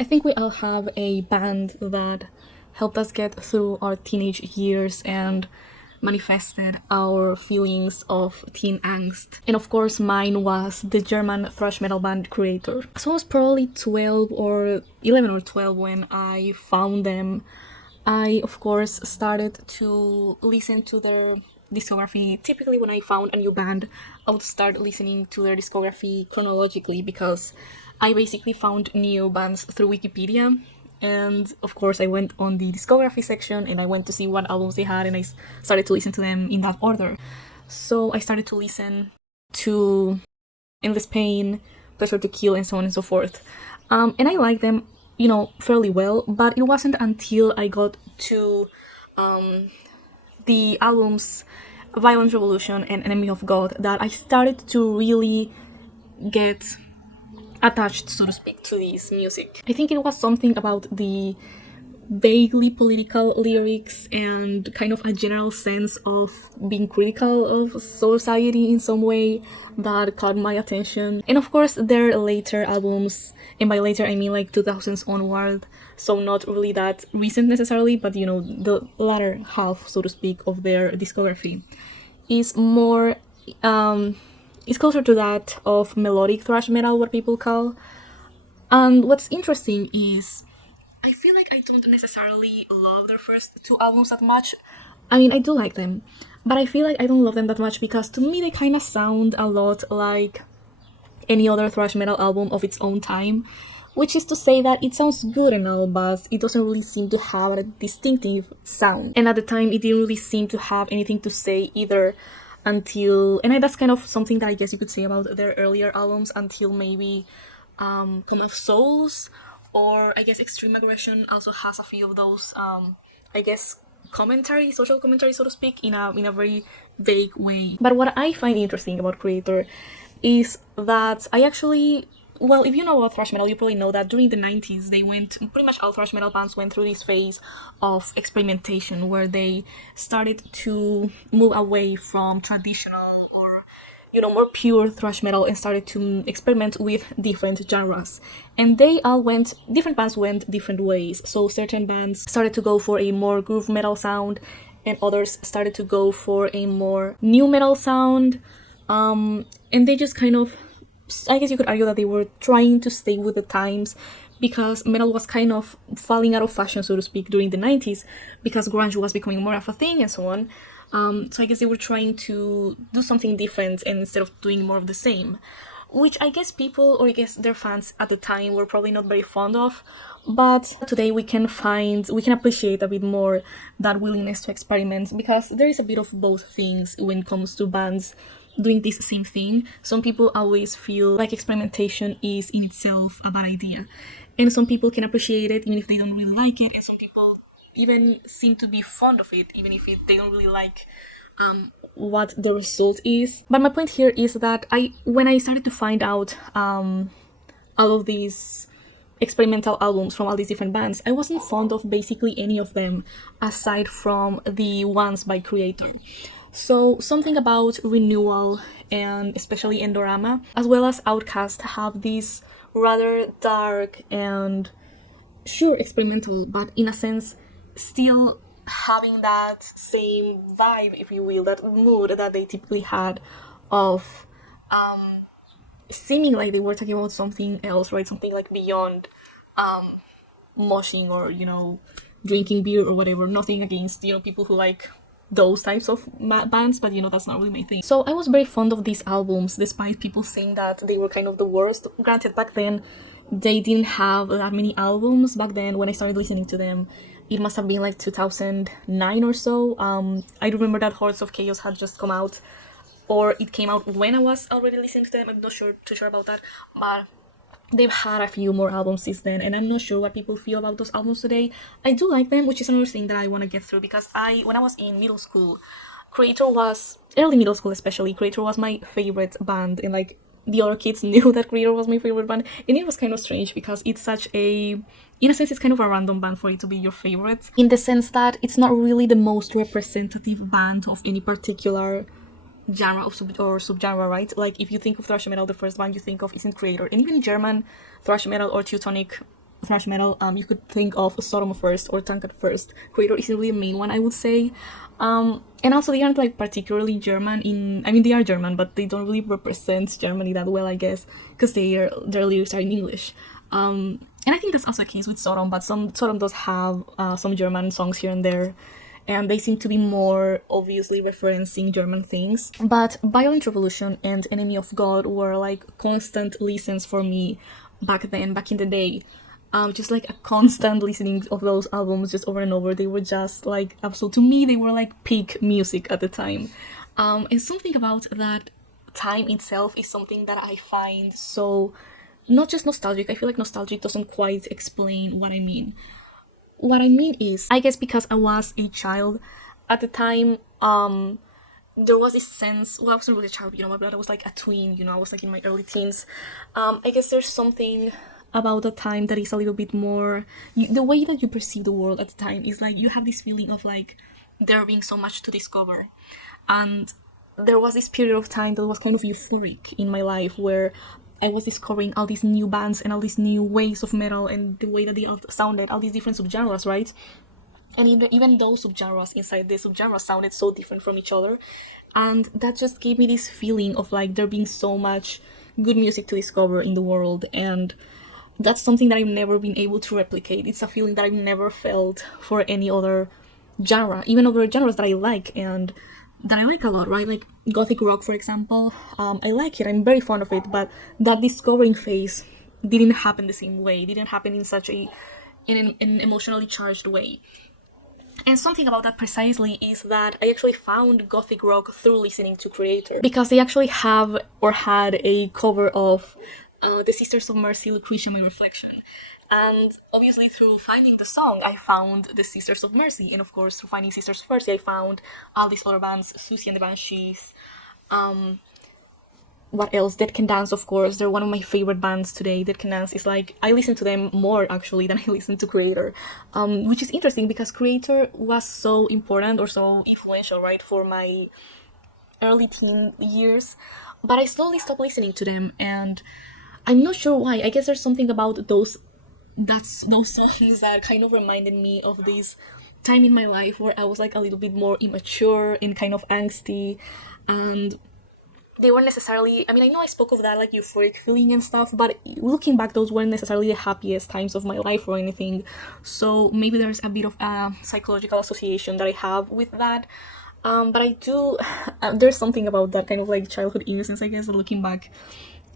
I think we all have a band that helped us get through our teenage years and manifested our feelings of teen angst. And of course, mine was the German thrash metal band Kreator. So I was probably 12 or 11 or 12 when I found them. I, of course, started to listen to their discography. Typically, when I found a new band, I would start listening to their discography chronologically because I basically found new bands through Wikipedia. And of course, I went on the discography section and I went to see what albums they had, and I started to listen to them in that order. So I started to listen to Endless Pain, Pleasure to Kill, and so on and so forth. And I like them, fairly well, but it wasn't until I got to the albums Violent Revolution and Enemy of God that I started to really get attached, so to speak, to this music. I think it was something about the vaguely political lyrics and kind of a general sense of being critical of society in some way that caught my attention. And of course, their later albums, and by later I mean like 2000s onward, so not really that recent necessarily, but the latter half, so to speak, of their discography is more it's closer to that of melodic thrash metal, what people call. And what's interesting is I feel like I don't necessarily love their first two albums that much. I mean, I do like them, but I feel like I don't love them that much because to me they kind of sound a lot like any other thrash metal album of its own time, which is to say that it sounds good and all, but it doesn't really seem to have a distinctive sound. And at the time, it didn't really seem to have anything to say either until, and that's kind of something that I guess you could say about their earlier albums until maybe Come of Souls, or I guess Extreme Aggression also has a few of those, I guess, social commentary, so to speak, in a very vague way. But what I find interesting about Kreator is that I actually, well, if you know about thrash metal, you probably know that during the 90s, pretty much all thrash metal bands went through this phase of experimentation where they started to move away from traditional more pure thrash metal and started to experiment with different genres. And different bands went different ways. So certain bands started to go for a more groove metal sound, and others started to go for a more new metal sound. And they just kind of, I guess you could argue that they were trying to stay with the times because metal was kind of falling out of fashion, so to speak, during the 90s because grunge was becoming more of a thing and so on. So I guess they were trying to do something different and instead of doing more of the same, which I guess people, or I guess their fans at the time, were probably not very fond of. But today we can appreciate a bit more that willingness to experiment because there is a bit of both things when it comes to bands doing this same thing. Some people always feel like experimentation is in itself a bad idea, and some people can appreciate it even if they don't really like it, and some people even seem to be fond of it even if they don't really like what the result is. But my point here is that when I started to find out all of these experimental albums from all these different bands, I wasn't fond of basically any of them aside from the ones by Kreator. So something about Renewal and especially Endorama as well as Outcast have these rather dark and experimental, but in a sense still having that same vibe, if you will, that mood that they typically had of seeming like they were talking about something else, right? Something like beyond moshing or, drinking beer or whatever. Nothing against, people who like those types of bands, but that's not really my thing. So I was very fond of these albums despite people saying that they were kind of the worst. Granted, back then they didn't have that many albums. Back then when I started listening to them, it must have been like 2009 or so. I remember that Hordes of Chaos had just come out, or it came out when I was already listening to them. I'm not too sure about that, but they've had a few more albums since then, and I'm not sure what people feel about those albums today. I do like them, which is another thing that I want to get through because when I was in middle school, early middle school especially, Kreator was my favorite band, and like the other kids knew that Kreator was my favorite band, and it was kind of strange because it's in a sense, it's kind of a random band for it to be your favorite, in the sense that it's not really the most representative band of any particular genre or subgenre, right? Like if you think of thrash metal, the first band you think of isn't Kreator, and even German thrash metal or Teutonic thrash metal, you could think of Sodom first or Tankard first. Kreator isn't really a main one, I would say. And also they aren't like particularly German I mean they are German, but they don't really represent Germany that well, I guess, because their lyrics are in English. And I think that's also the case with Sodom, but Sodom does have some German songs here and there, and they seem to be more obviously referencing German things. But Violent Revolution and Enemy of God were like constant listens for me back in the day. Just like a constant listening of those albums just over and over. They were just like absolute, to me, they were like peak music at the time. And something about that time itself is something that I find so not just nostalgic. I feel like nostalgic doesn't quite explain what I mean. What I mean is, I guess because I was a child at the time, there was this sense, well, I wasn't really a child, but I was like a tween, I was like in my early teens. I guess there's something about the time that is a little bit more, the way that you perceive the world at the time is like, you have this feeling of like, there being so much to discover. And there was this period of time that was kind of euphoric in my life where I was discovering all these new bands and all these new ways of metal and the way that they all sounded, all these different subgenres, right? And even those subgenres inside the subgenres sounded so different from each other. And that just gave me this feeling of like there being so much good music to discover in the world. And that's something that I've never been able to replicate. It's a feeling that I've never felt for any other genre, even other genres that I like and that I like a lot, right? Like gothic rock, for example. I like it. I'm very fond of it. But that discovering phase didn't happen the same way. It didn't happen in such in an emotionally charged way. And something about that precisely is that I actually found gothic rock through listening to Kreator, because they actually have or had a cover of the Sisters of Mercy, Lucretia, My Reflection. And obviously through finding the song, I found the Sisters of Mercy. And of course, through finding Sisters of Mercy, I found all these other bands, Susie and the Banshees. What else? Dead Can Dance, of course. They're one of my favorite bands today. Dead Can Dance is like, I listen to them more actually than I listen to Kreator. Which is interesting because Kreator was so important or so influential, right, for my early teen years. But I slowly stopped listening to them, and I'm not sure why. I guess there's something about those songs that kind of reminded me of this time in my life where I was like a little bit more immature and kind of angsty, and they weren't necessarily, I mean, I know I spoke of that like euphoric feeling and stuff, but looking back, those weren't necessarily the happiest times of my life or anything. So maybe there's a bit of a psychological association that I have with that. But I do, there's something about that kind of like childhood innocence, I guess, that looking back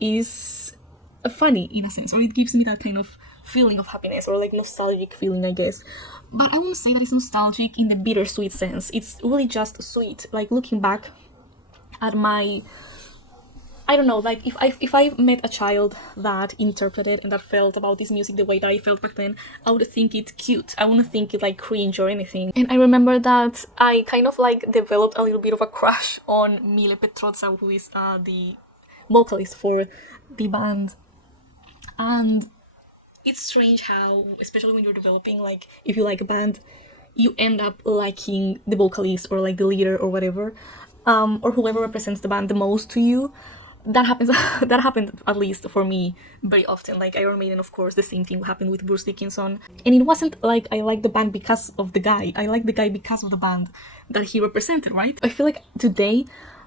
is funny in a sense, or it gives me that kind of feeling of happiness or like nostalgic feeling, I guess. But I wouldn't say that it's nostalgic in the bittersweet sense. It's really just sweet. Like looking back at my, I don't know, like if I met a child that interpreted and that felt about this music the way that I felt back then, I would think it cute. I wouldn't think it like cringe or anything. And I remember that I kind of like developed a little bit of a crush on Mile Petrozza, who is the vocalist for the band. And it's strange how, especially when you're developing, like if you like a band, you end up liking the vocalist or like the leader or whatever, or whoever represents the band the most to you. That happens. That happened at least for me very often. Like Iron Maiden, of course, the same thing happened with Bruce Dickinson. And it wasn't like I liked the band because of the guy. I liked the guy because of the band that he represented, right? I feel like today,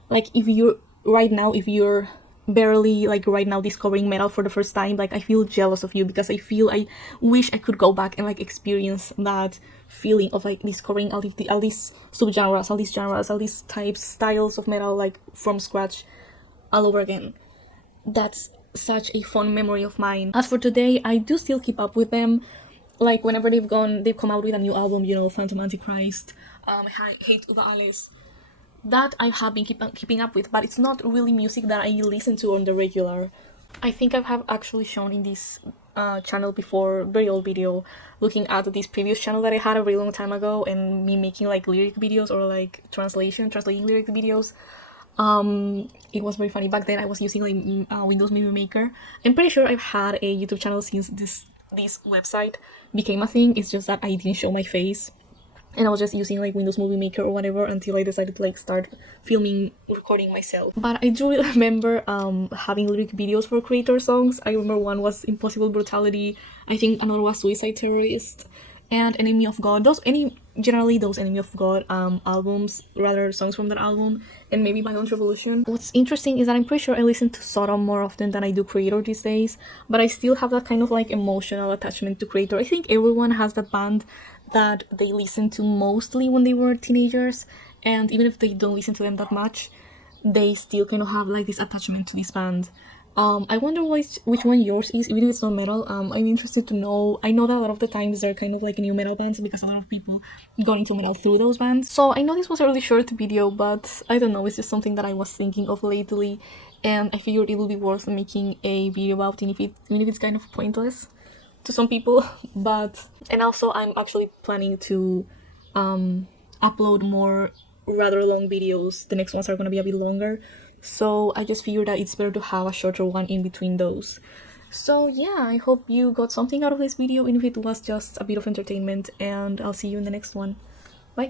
like if you're barely like right now discovering metal for the first time, like I feel jealous of you because I wish I could go back and like experience that feeling of like discovering all these subgenres, all these genres, all these types, styles of metal like from scratch all over again. That's such a fun memory of mine. As for today, I do still keep up with them. Like whenever they've come out with a new album, Phantom Antichrist, Hate Uva Alles. That I have been keeping up with, but it's not really music that I listen to on the regular. I think I have actually shown in this channel before, very old video, looking at this previous channel that I had a very long time ago, and me making like lyric videos or like translating lyric videos. It was very funny. Back then I was using like Windows Movie Maker. I'm pretty sure I've had a YouTube channel since this website became a thing. It's just that I didn't show my face. and I was just using like Windows Movie Maker or whatever until I decided to like start filming, recording myself. But I do remember having lyric videos for Kreator songs. I remember one was Impossible Brutality, I think another was Suicide Terrorist, and Enemy of God. Generally those Enemy of God albums, rather songs from that album, and maybe Violent Revolution. What's interesting is that I'm pretty sure I listen to Sodom more often than I do Kreator these days, but I still have that kind of like emotional attachment to Kreator. I think everyone has that band that they listened to mostly when they were teenagers, and even if they don't listen to them that much, they still kind of have like this attachment to this band. I wonder which one yours is, even if it's not metal. I'm interested to know. I know that a lot of the times they're kind of like new metal bands because a lot of people got into metal through those bands. So I know this was a really short video, but I don't know, it's just something that I was thinking of lately, and I figured it would be worth making a video about, even if it's kind of pointless to some people. And also I'm actually planning to upload more rather long videos. The next ones are going to be a bit longer, so I just figured that it's better to have a shorter one in between those. So yeah, I hope you got something out of this video, even if it was just a bit of entertainment, and I'll see you in the next one. Bye.